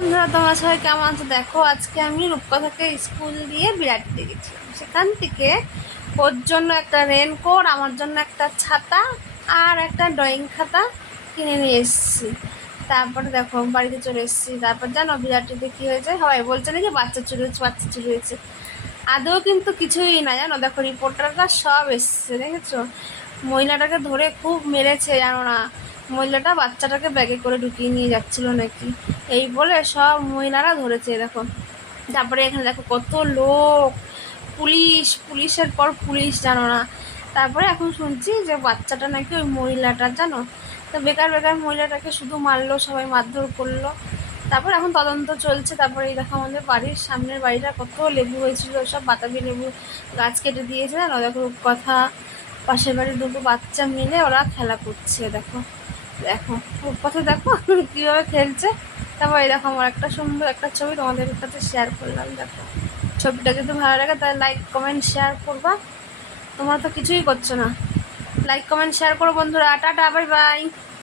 বন্ধুরা, তোমরা সবাই কেমন আছো? দেখো, আজকে আমি রূপকথাকে স্কুল দিয়ে বিরাটিতে গেছিলাম। সেখান থেকে ওর জন্য একটা রেনকোট, আমার জন্য একটা ছাতা আর একটা ড্রয়িং খাতা কিনে নিয়ে এসেছি। তারপরে দেখো বাড়িতে চলে এসেছি। তারপর জানো বিরাটিতে কী হয়েছে? সবাই বলছে নাকি বাচ্চা চুরি হয়েছে, বাচ্চা চুরি হয়েছে। আদৌ কিন্তু কিছুই না, জানো। দেখো রিপোর্টাররা সব এসছে, দেখেছো? মহিলাটাকে ধরে খুব মেরেছে, জানো না। মহিলাটা বাচ্চাটাকে ব্যাগে করে ঢুকিয়ে নিয়ে যাচ্ছিল নাকি, এই বলে সব মহিলারা ধরেছে। দেখো, তারপরে এখানে দেখো কত লোক, পুলিশের পর পুলিশ, জানো না। তারপরে এখন শুনছি যে বাচ্চাটা নাকি ওই মহিলাটার, জানো। তো বেকার বেকার মহিলাটাকে শুধু মারলো, সবাই মারধর করলো। তারপর এখন তদন্ত চলছে। তারপরে এই দেখো আমাদের বাড়ির সামনের বাড়িটা কত লেবু হয়েছিল, সব বাতাবি লেবু গাছ কেটে দিয়েছে, জানো। দেখো কথা, পাশের বাড়ির দুটো বাচ্চা মিলে ওরা খেলা করছে। দেখো দেখো কথা, দেখো কীভাবে খেলছে। তারপর এই দেখো আমার একটা সুন্দর একটা ছবি তোমাদের কাছে শেয়ার করলাম। দেখো, ছবিটা যদি ভালো লাগে তাহলে লাইক কমেন্ট শেয়ার করবা। তোমরা তো কিছুই করছো না। লাইক কমেন্ট শেয়ার করো বন্ধুরা। Tata, bye bye.